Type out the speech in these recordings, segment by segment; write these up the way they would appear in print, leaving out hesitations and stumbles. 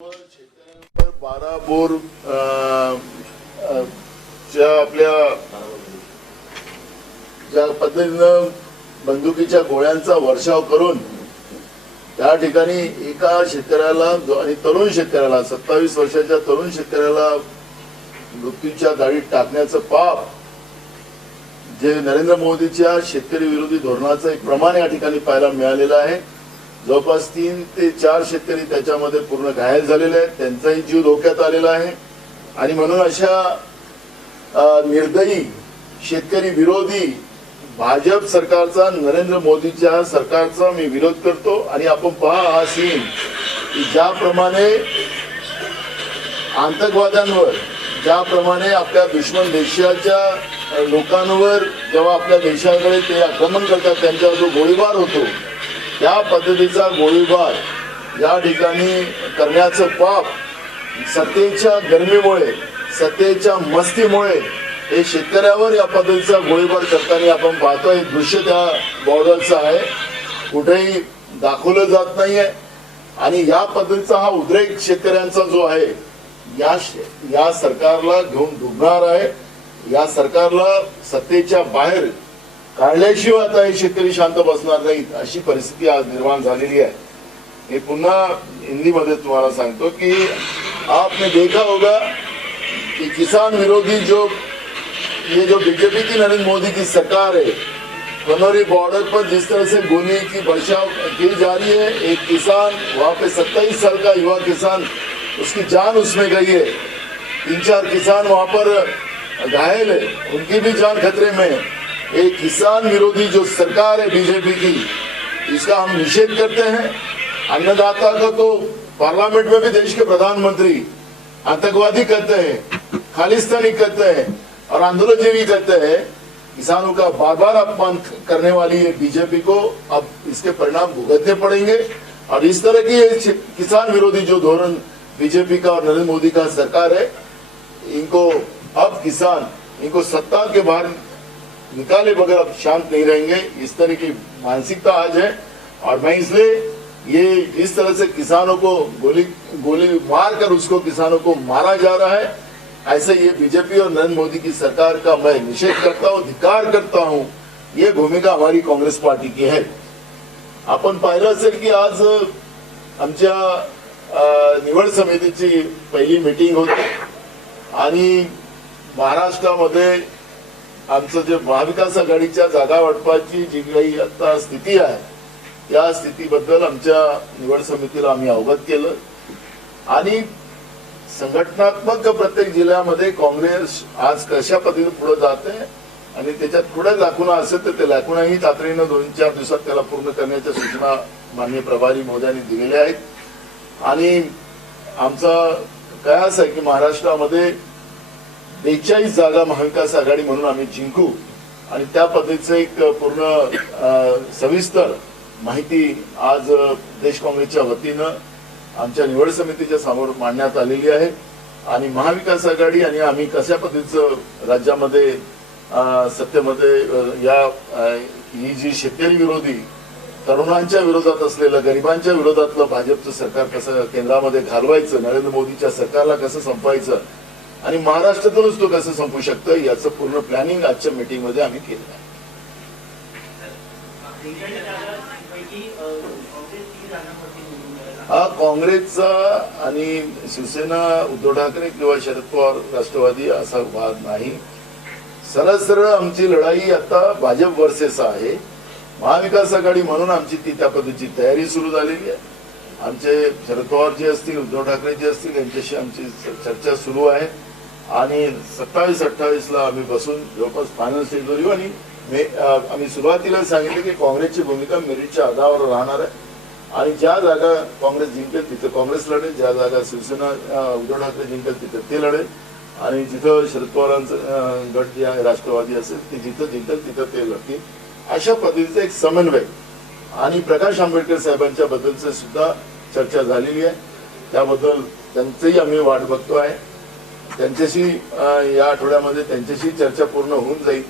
शेतकऱ्यांवर 12 बोर आपल्या ज्या पद्धतीनं बंदुकीच्या गोळ्यांचा वर्षाव करून त्या ठिकाणी एका शेतकऱ्याला आणि तरुण शेतकऱ्याला 27 वर्षाच्या तरुण शेतकऱ्याला मृत्यूच्या दाढीत टाकण्याचं पाप जे नरेंद्र मोदीच्या शेतकरी विरोधी धोरणाचं एक प्रमाण या ठिकाणी पाहायला मिळालेलं आहे। जवळपास 3 ते 4 शेतकरी त्याच्यामध्ये पूर्ण घायल झालेले आहेत, त्यांचाही जीव धोक्यात आलेला आहे। आणि म्हणून अशा निर्दयी शेतकरी विरोधी भाजप सरकारचा नरेंद्र मोदीच्या सरकारचा मी विरोध करतो। आणि आपण पहा हा सीन की ज्याप्रमाणे आतंकवाद्यांवर ज्याप्रमाणे आपल्या दुश्मन देशाच्या लोकांवर जेव्हा आपल्या देशाकडे ते आक्रमण करतात त्यांच्यावर जो गोळीबार होतो त्या पद्धतीचा गोळीबार या ठिकाणी करण्याचं पाप सत्तेच्या गरमीमुळे सत्तेच्या मस्तीमुळे हे शेतकऱ्यावर या पद्धतीचा गोळीबार करताना आपण पाहतोय। दृश्य त्या बॉर्डरचं आहे, कुठेही दाखवलं जात नाहीये। आणि या पद्धतीचा हा उद्रेक शेतकऱ्यांचा जो आहे या सरकारला घेऊन डुबणार आहे। या सरकारला सत्तेच्या बाहेर काढल्याशिवाय आता हे शेतकरी शांत बसणार नाहीत अशी परिस्थिती आज निर्माण झालेली आहे। मी पुन्हा हिंदी मध्ये तुम्हाला सांगतो कि आपने देखा होगा कि किसान विरोधी जो बीजेपी की नरेंद्र मोदी की सरकार है, कनौरी बॉर्डर पर जिस तरह से गोली की बर्षाव की जा रही है, एक किसान वहां पे 27 साल का युवा किसान उसकी जान उसमें गई है, 3-4 किसान वहां पर घायल है, उनकी भी जान खतरे में है। एक किसान विरोधी जो सरकार है बीजेपी की, इसका हम निषेध करते हैं। अन्नदाता का तो पार्लियामेंट में भी देश के प्रधानमंत्री आतंकवादी कहते हैं, खालिस्तानी कहते हैं और आंदोलनजीवी कहते हैं। किसानों का बार बार अपमान करने वाली ये बीजेपी को अब इसके परिणाम भुगतने पड़ेंगे। और इस तरह की किसान विरोधी जो धोरण बीजेपी का और नरेंद्र मोदी का सरकार है, इनको अब किसान इनको सत्ता के बाहर निकाले बगैर अब शांत नहीं रहेंगे। इस तरह की मानसिकता आज है। और मैं इसलिए ये इस तरह से किसानों को गोली मार कर उसको किसानों को मारा जा रहा है, ऐसे ये बीजेपी और नरेंद्र मोदी की सरकार का मैं निषेध करता हूं, धिक्कार करता हूं। ये भूमिका हमारी कांग्रेस पार्टी की है। आपण पाहिलं असेल की आज आमच्या निवड समितीची पहिली मीटिंग होती आणि महाराष्ट्रामध्ये आमचं जे महाविकास आघाडीच्या जागा वाटपाची जी काही आता स्थिती आहे त्या स्थितीबद्दल आमच्या निवड समितीला आम्ही अवगत केलं। आणि संघटनात्मक प्रत्येक जिल्ह्यामध्ये काँग्रेस आज कशा पद्धतीने पुढे जाते आणि त्याच्यात पुढे लाकुणा असेल तर ते लाकुणाही तातडीनं 2-4 दिवसात त्याला पूर्ण करण्याच्या सूचना माननीय प्रभारी महोदयांनी दिलेल्या आहेत। आणि आमचा कयास आहे की महाराष्ट्रामध्ये 42 जागा महाविकास आघाडी म्हणून आम्ही जिंकू आणि त्या पद्धतीचं एक पूर्ण सविस्तर माहिती आज प्रदेश काँग्रेसच्या वतीनं आमच्या निवड समितीच्या समोर मांडण्यात आलेली आहे। आणि महाविकास आघाडी आणि आम्ही कशा पद्धतीचं राज्यामध्ये सत्तेमध्ये ही जी शेतकरी विरोधी तरुणांच्या विरोधात असलेलं गरिबांच्या विरोधातलं भाजपचं सरकार कसं केंद्रामध्ये घालवायचं, नरेंद्र मोदीच्या सरकारला कसं संपवायचं आणि महाराष्ट्रातूनच तो कसं संपू शकतं याचं पूर्ण प्लॅनिंग आजच्या मीटिंग मध्ये आम्ही केलं आहे। हा काँग्रेसचा आणि शिवसेना उद्धव ठाकरे किंवा शरद पवार राष्ट्रवादी असा वाद नाही। सरळ सरळ आमची लढाई आता भाजप वर्सेस आहे। महाविकास आघाडी म्हणून आमची ती त्या पद्धतीची तयारी सुरू झालेली आहे। आमचे शरद पवार जे असतील उद्धव ठाकरे जे असतील यांच्याशी आमची चर्चा सुरू आहे आणि 27-28 ला आम्ही बसून जवळपास फायनल स्टेजवर येऊ। आणि आम्ही सुरुवातीला सांगितलं की काँग्रेसची भूमिका मेरिटच्या आधारावर राहणार आहे आणि ज्या जागा काँग्रेस जिंकेल तिथे काँग्रेस लढेल, ज्या जागा शिवसेना उद्धव ठाकरे जिंकेल तिथे ते लढेल आणि जिथं शरद पवारांचं गट जे आहे राष्ट्रवादी असेल ते जिथं जिंकेल तिथं ते लढतील अशा पद्धतीचा एक समन्वय। आणि प्रकाश आंबेडकर साहेबांच्या बद्दलच सुद्धा चर्चा झालेली आहे, त्याबद्दल त्यांचीही आम्ही वाट बघतो आहे। त्यांच्याशी या आठवड्यामध्ये त्यांच्याशी चर्चा पूर्ण होऊन जाईल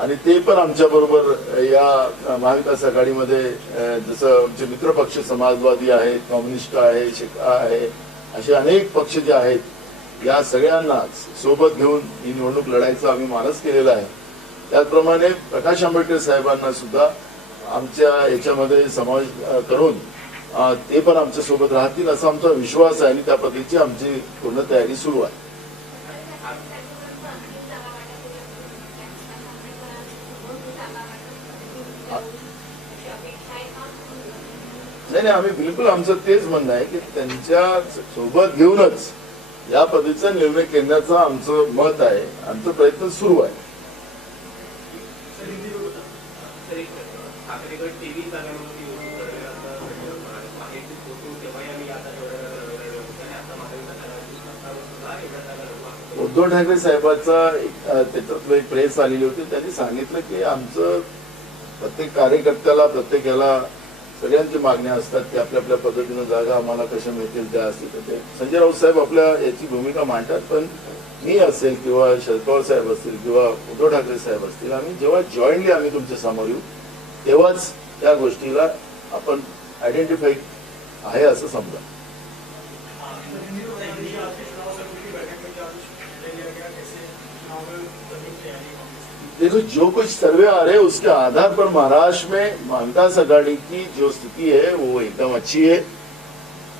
आणि ते पण आमच्या बरोबर या महाविकास आघाडीमध्ये जसं आमचे मित्रपक्ष समाजवादी आहे, कम्युनिस्ट आहे, शिका आहे, असे अनेक पक्ष जे आहेत या सगळ्यांनाच सोबत घेऊन ही निवडणूक लढायचा आम्ही मानस केलेला आहे. त्याचप्रमाणे प्रकाश आंबेडकर साहेबांना सुद्धा आमच्या याच्यामध्ये समावेश करून ते पण आमच्या सोबत राहतील असा आमचा विश्वास आहे आणि त्या पद्धतीची आमची पूर्ण तयारी सुरू आहे. नाही, आम्ही बिलकुल आमचं तेच म्हणणं आहे की त्यांच्या सोबत घेऊनच या पद्धतीचा निर्णय घेण्याचं आमचं मत आहे, आमचा प्रयत्न सुरू आहे. उद्धव ठाकरे साहेबांचा त्याच्यात एक प्रेस आलेली होती. त्यांनी सांगितलं की आमचं प्रत्येक कार्यकर्त्याला प्रत्येकाला सगळ्यांची मागण्या असतात की आपल्या आपल्या पद्धतीनं जागा आम्हाला कशा मिळतील त्या असतील. तर ते संजय राऊत साहेब आपल्या याची भूमिका मांडतात, पण मी असेल किंवा शरद पवार साहेब असतील किंवा उद्धव ठाकरे साहेब असतील, आम्ही जेव्हा जॉईंटली आम्ही तुमच्या समोर येऊ तेव्हाच त्या गोष्टीला आपण आयडेंटिफाई आहे असं समजा. देखो, जो कुछ सर्वे आ रहे हैं उसके आधार पर महाराष्ट्र में महाविकास आघाड़ी की जो स्थिति है वो एकदम अच्छी है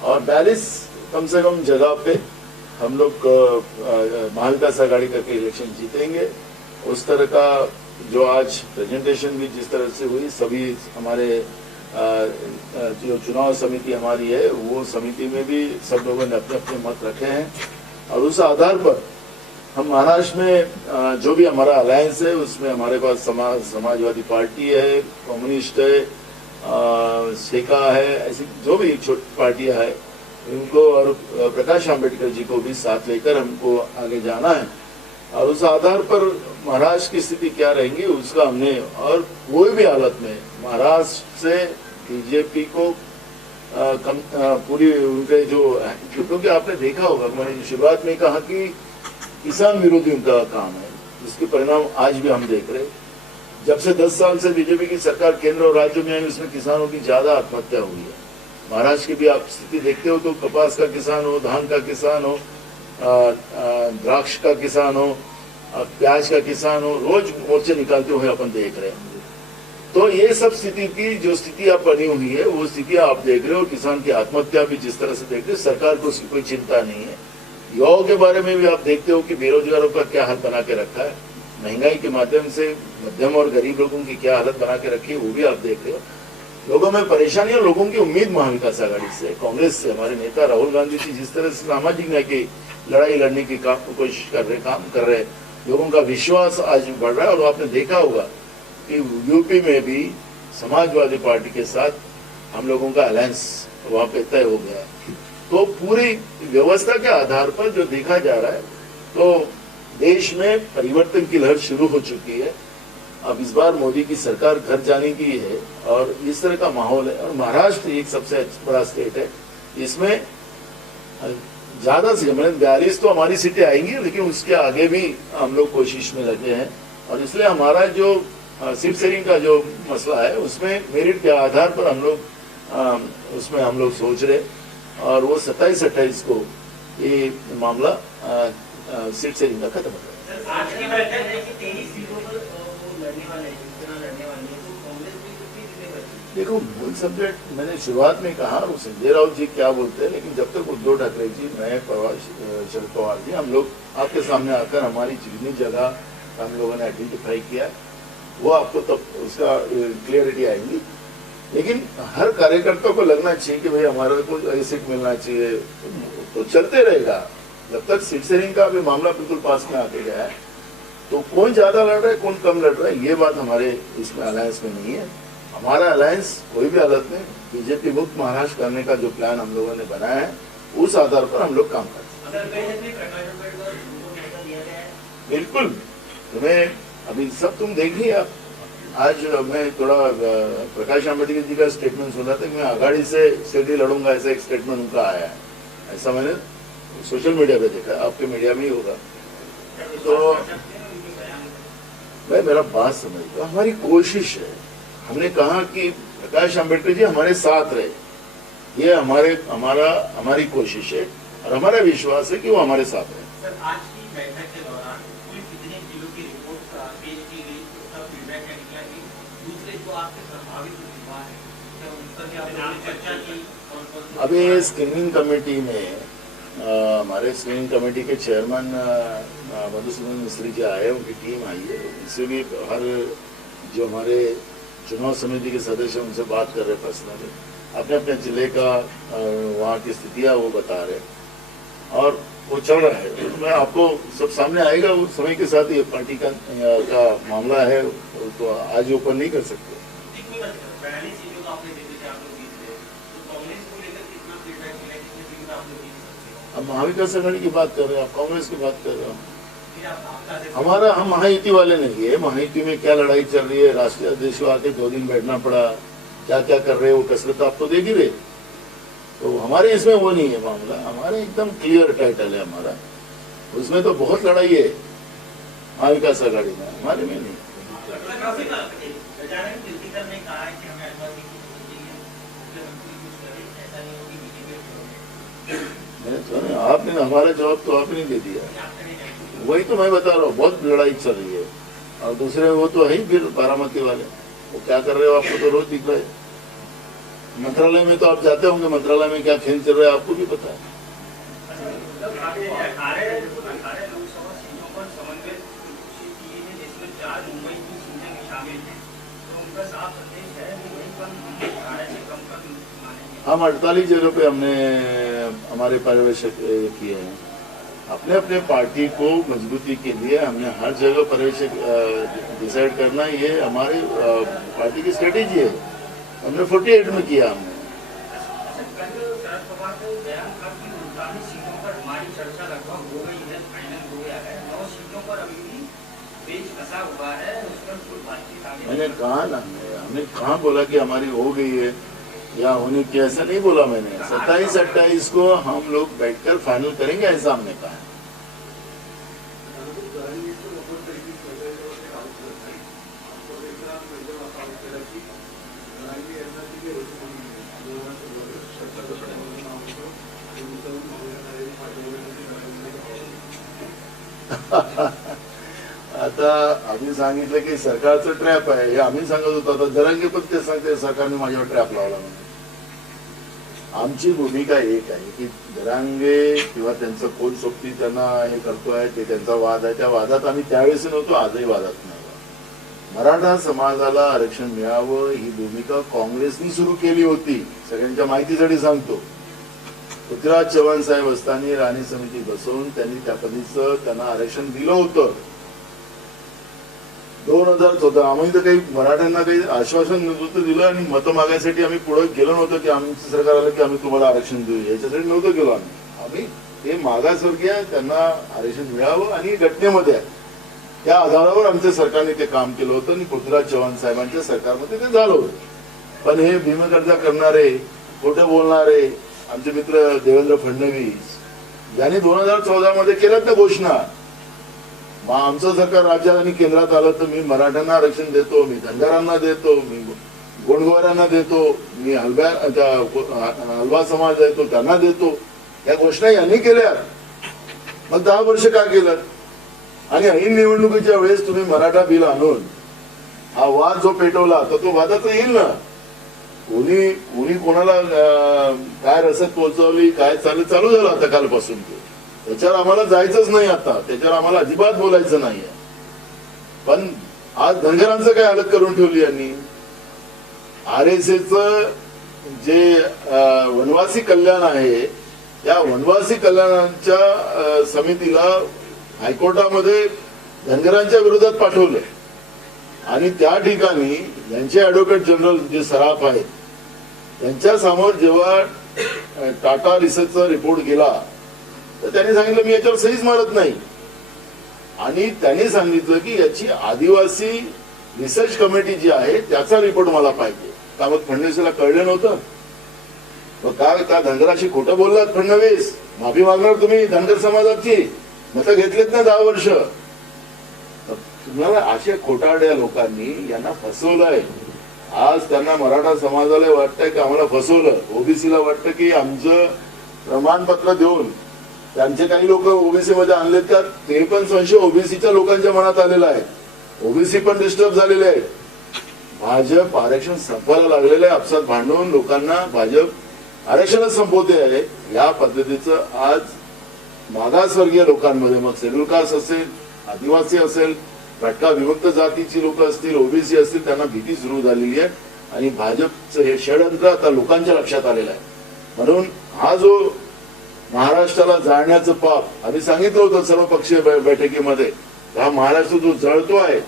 और 42 कम से कम जगह पे हम लोग महाविकास आघाड़ी करके इलेक्शन जीतेंगे. उस तरह का जो आज प्रेजेंटेशन भी जिस तरह से हुई, सभी हमारे जो चुनाव समिति हमारी है वो समिति में भी सब लोगों ने अपने अपने मत रखे हैं और उस आधार पर हम महाराष्ट्र में जो भी हमारा अलायंस है उसमें हमारे पास समाजवादी पार्टी है, कम्युनिस्ट है, सेका है, ऐसी जो भी छोटी पार्टियां है उनको और प्रकाश आंबेडकर जी को भी साथ लेकर हमको आगे जाना है. और उस आधार पर महाराष्ट्र की स्थिति क्या रहेंगी उसका हमने, और कोई भी हालत में महाराष्ट्र से बीजेपी को पूरी उनके जो, क्योंकि आपने देखा होगा मैंने शुरुआत में कहा कि किसान विरोधी उनका काम है, जिसके परिणाम आज भी हम देख रहे. जब से 10 साल से बीजेपी की सरकार केंद्र और राज्य में आई उसमें किसानों की ज्यादा आत्महत्या हुई है. महाराष्ट्र की भी आप स्थिति देखते हो तो कपास का किसान हो, धान का किसान हो, द्राक्ष का किसान हो, प्याज का किसान हो, रोज मोर्चे निकालते हुए अपन देख रहे हैं. तो ये सब स्थिति की जो स्थिति अब बनी हुई है वो स्थिति आप देख रहे हो. किसान की आत्महत्या भी जिस तरह से देख रहे हो, सरकार को उसकी कोई चिंता नहीं है. युवाओं के बारे में भी आप देखते हो कि बेरोजगारों का क्या हाल बना के रखा है, महंगाई के माध्यम से मध्यम और गरीब लोगों की क्या हालत बना के रखी है वो भी आप देख रहे हो. लोगों में परेशानी और लोगों की उम्मीद महाविकास आघाड़ी से, कांग्रेस से, हमारे नेता राहुल गांधी जी जिस तरह से सामाजिक न्याय की लड़ाई लड़ने की कोशिश कर रहे, काम कर रहे, लोगों का विश्वास आज बढ़ रहा है. और आपने देखा होगा कि यूपी में भी समाजवादी पार्टी के साथ हम लोगों का अलायंस वहां पे तय हो गया. तो पूरी व्यवस्था के आधार पर जो देखा जा रहा है तो देश में परिवर्तन की लहर शुरू हो चुकी है. अब इस बार मोदी की सरकार घर जाने की है और इस तरह का माहौल है. और महाराष्ट्र एक सबसे बड़ा स्टेट है, इसमें ज्यादा से 42 तो हमारी सीटें आएंगी, लेकिन उसके आगे भी हम लोग कोशिश में लगे हैं. और इसलिए हमारा जो सीट शेयरिंग का जो मसला है उसमें मेरिट के आधार पर हम लोग उसमें हम लोग सोच रहे और वो 27-28 को ये मामला सीट शेयरिंग का खत्म हो गया. आज की बैठक है कि 23 सीटों पर वो लड़ने वाले हैं, चुनाव लड़ने वाले हैं, तो कांग्रेस भी कितनी सीटें बची? देखो, मूल सब्जेक्ट मैंने शुरुआत में कहा, वो संजय राउत जी क्या बोलते हैं, लेकिन जब तक उद्धव ठाकरे जी, मैं, शरद पवार जी, हम लोग आपके सामने आकर हमारी जितनी जगह हम लोगों ने आइडेंटिफाई किया वो आपको तब उसका क्लियरिटी आएगी. लेकिन हर कार्यकर्ता को लगना चाहिए कि भाई हमारा को सीट मिलना चाहिए, तो चलते रहेगा जब तक सीट शेयरिंग का भी मामला बिल्कुल पास में आके गया है. तो कौन ज्यादा लड़ रहा है कौन कम लड़ रहा है ये बात हमारे इसमें अलायंस में नहीं है. हमारा अलायंस कोई भी हालत में बीजेपी मुक्त महाराष्ट्र करने का जो प्लान हम लोगों ने बनाया है उस आधार पर हम लोग काम करते हैं. बिल्कुल, तुम्हें अभी सब तुम देखिए. आप आज मैं थोड़ा प्रकाश आंबेडकर जी का स्टेटमेंट सुना था कि मैं आघाड़ी से सीधी लड़ूंगा, ऐसा एक स्टेटमेंट उनका आया है. ऐसा मैंने सोशल मीडिया पे देखा, आपके मीडिया में ही होगा. तो मैं मेरा बात समझ लो, हमारी कोशिश है. हमने कहा कि प्रकाश आंबेडकर जी हमारे साथ रहे, ये हमारी कोशिश है. और हमारा विश्वास है कि वो हमारे साथ है। सर, आज की बैठक के दौरान कुल कितने जिलों की रिपोर्ट पेश की गई, उसका फीडबैक क्या निकला कि दूसरे जो आपके प्रभावित युवा है, क्या उन पर भी आपने चर्चा की? अभी स्क्रीनिंग कमेटी में हमारे स्क्रीनिंग कमेटी के चेयरमैन मधुसूदन मिस्त्री जी आए, उनकी टीम आई है, इसीलिए हर जो हमारे चुनाव समिति के सदस्य हैं, उनसे बात कर रहे पर्सनली, अपने अपने जिले का वहाँ की स्थितियाँ वो बता रहे और वो चल रहा है। तो मैं आपको सब सामने आएगा, वो समय के साथ ये पार्टी का मामला है, तो आज ओपन नहीं कर सकते। पहली चीजों का आपने देखे थे, आप लोग जीत गए, तो कांग्रेस को लेकर कितना फीडबैक मिला, कितने सीट आप लोग जीत सकते हो? अब महाविकास आघाड़ी की बात कर रहे हैं, आप कांग्रेस की बात कर रहे हो। फिर आपका हमारा हम महायुति वाले नहीं है। महायुति में क्या लड़ाई चल रही है, राष्ट्रीय अध्यक्ष को आके 2 दिन बैठना पड़ा, क्या क्या कर रहे हैं वो कसरत आप तो देख ही रहे। तो हमारे इसमें वो नहीं है मामला, हमारे एकदम क्लियर टाइटल है हमारा, उसमें तो बहुत लड़ाई है महाविकास आघाड़ी में, हमारे में नहीं। गजानन कीर्तिकर ने कहा है कि हमें आदिवासी की वोट चाहिए, मुख्यमंत्री कुछ करे, ऐसा नहीं हो कि बीजेपी मैंने तो नहीं, आपने हमारा जवाब तो आपने दे दिया, आपने नहीं जाए। वही तो मैं बता रहा हूँ, बहुत लड़ाई चल रही है। और दूसरे वो तो है ही फिर बारामती वाले, वो क्या कर रहे हो आपको तो रोज दिख रहा है। मंत्रालय में तो आप जाते होंगे, मंत्रालय में क्या खेल चल रहा है आपको भी पता है। 18 लोकसभा सीटों पर समन्वय की है, जिसमें 4 मुंबई की सीटें शामिल हैं, तो उनका साफ संदेश है कि वहीं पर हम 18 से कम पर मानेंगे। हम 48 जगह पे हमने हमारे पर्यवेक्षक किए हैं। अपने अपने पार्टी को मजबूती के लिए हमने हर जगह पर्यवेक्षक डिसाइड करना, ये हमारी पार्टी की स्ट्रेटेजी है। हमने 48 में किया हमने। कल शरद पवार को बयान था कि 39 सीटों पर हमारी चर्चा लगभग हो गई है, फाइनल हो गया है, 9 सीटों पर अभी भी पेच कसा हुआ है, उस पर कोई बातचीत आगे मैंने कहा ना, हमने कहाँ बोला कि हमारी हो गई है या होने की, ऐसा नहीं बोला मैंने। 27-28 को हम लोग बैठकर फाइनल करेंगे, ऐसा हमने कहा है। आता आम्ही सांगितलं की सरकारचं ट्रॅप आहे, हे आम्ही सांगत होतो, आता जरांगे पण ते सांगते सरकारने माझ्यावर ट्रॅप लावला म्हणून। आमची भूमिका एक आहे की जरांगे किंवा त्यांचं कोण सोबती त्यांना हे करतोय, ते त्यांचा वाद आहे, त्या वादात आम्ही त्यावेळेस नव्हतो, आजही वादात नाही। मराठा समाजाला आरक्षण मिळावं ही भूमिका काँग्रेसनी सुरू केली होती, सगळ्यांच्या माहितीसाठी सांगतो। पृथ्वीराज चव्हाण साहेब असताना राणी समिती बसवून त्यांनी त्या पद्धतीचं त्यांना आरक्षण दिलं होतं 2014। आम्ही तर काही मराठ्यांना काही आश्वासन नव्हतं दिलं आणि मतं मागायसाठी आम्ही पुढे गेलो नव्हतो की आमचं सरकार आलं की आम्ही तुम्हाला आरक्षण देऊ, याच्यासाठी नव्हतं गेलो आम्ही ते मागासवर्गीय त्यांना आरक्षण मिळावं आणि घटनेमध्ये त्या आधारावर आमच्या सरकारने ते काम केलं होतं आणि पृथ्वीराज चव्हाण साहेबांच्या सरकारमध्ये ते झालं होतं। पण हे भीमगर्जा करणारे, खोटं बोलणारे आमचे मित्र देवेंद्र फडणवीस यांनी 2014 मध्ये केल्यात ना घोषणा, मग आमचं सरकार राज्यात आणि केंद्रात आलं तर मी मराठ्यांना आरक्षण देतो, मी धनगरांना देतो, मी गोंडगोवाऱ्यांना देतो, मी हलवा समाज देतो त्यांना देतो, या घोषणा यांनी केल्या। मग 10 वर्ष का केलं? आणि ऐन निवडणुकीच्या वेळेस तुम्ही मराठा बिल आणून हा वाद जो पेटवला तर तो वादाचा येईल ना, कोणी कोणाला काय रसद पोहोचवली, काय चालू झालं आता कालपासून, त्याच्यावर आम्हाला जायचंच नाही, आता त्याच्यावर आम्हाला अजिबात बोलायचं नाहीये। पण आज धनगरांचं काय हालत करून ठेवली यांनी। RSSचं जे वनवासी कल्याण आहे, या वनवासी कल्याणाच्या समितीला हायकोर्टामध्ये धनगरांच्या विरोधात पाठवलं आणि त्या ठिकाणी यांचे ऍडव्होकेट जनरल जे सराफ आहेत त्यांच्या समोर जेव्हा टाटा रिसर्चचा रिपोर्ट गेला तर त्यांनी सांगितलं मी याच्यावर सहीच मारत नाही, आणि त्यांनी सांगितलं की याची आदिवासी रिसर्च कमिटी जी आहे त्याचा रिपोर्ट मला पाहिजे। का मग फडणवीसला कळलं नव्हतं? मग काय का धनगराशी खोटं बोललात फडणवीस? माफी मागणार तुम्ही धनगर समाजाची? मतं घेतलेत ना 10 वर्ष। तुम्हाला अशा खोटारड्या लोकांनी यांना फसवलंय। आज त्यांना मराठा समाजाला वाटतंय की आम्हाला फसवलं, ओबीसीला वाटतं की आमचं प्रमाणपत्र देऊन त्यांचे काही लोक ओबीसी मध्ये आणलेत का, ते पण संशय ओबीसीच्या लोकांच्या मनात आलेला आहे. ओबीसी पण डिस्टर्ब झालेले आहेत. भाजप आरक्षण संपवायला लागलेलं आहे. आपसात भांडून लोकांना भाजप आरक्षणच संपवते आहे. या पद्धतीचं आज मागासवर्गीय लोकांमध्ये, मग शेड्यूल कास्ट असेल, आदिवासी असेल, भटका विमुक्त जातीची लोक असतील, ओबीसी असतील, त्यांना भीती सुरू झालेली आहे. आणि भाजपचं हे षडयंत्र आता लोकांच्या लक्षात आलेलं आहे. म्हणून हा जो महाराष्ट्राला जाळण्याचं पाप आम्ही सांगितलं होतं सर्व पक्षीय बैठकीमध्ये, हा महाराष्ट्र जो जळतो आहे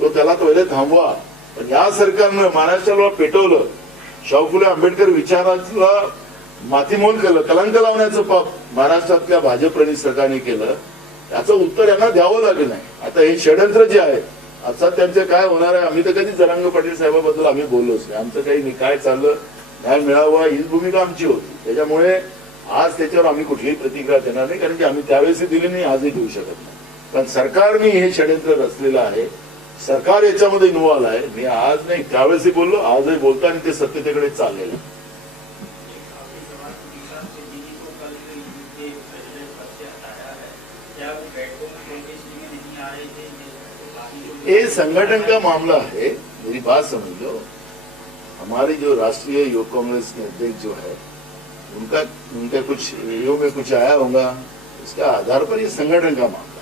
तो त्याला पहिले थांबवा. पण या सरकारनं महाराष्ट्राला पेटवलं, शाहू फुले आंबेडकर विचाराला मातीमोल केलं, कलंक लावण्याचं पाप महाराष्ट्रातल्या भाजप प्रणित सरकारने केलं. त्याचं उत्तर यांना द्यावं लागेल नाही. आता हे षडयंत्र जे आहे आता त्यांचे काय होणार आहे, आम्ही तर कधी जरांगे पाटील साहेबाबद्दल आम्ही बोललोच नाही. आमचं काही काय चाललं, न्याय मिळावा हीच भूमिका आमची होती. त्याच्यामुळे आज त्याच्यावर आम्ही कुठलीही प्रतिक्रिया देणार नाही, कारण की आम्ही त्यावेळेस दिली नाही, आजही देऊ शकत नाही. पण सरकारने हे षडयंत्र रचलेलं आहे, सरकार याच्यामध्ये इन्व्हॉल्व आहे. मी आज नाही त्यावेळेसही बोललो, आजही बोलतो आणि ते सत्यतेकडे चाललेलं आहे. ये संगठन का मामला है, मेरी बात समझ लो. हमारी जो राष्ट्रीय युवक कांग्रेस के अध्यक्ष जो है उनका कुछ वीडियो में कुछ आया होगा, इसका आधार पर ये संगठन का मामला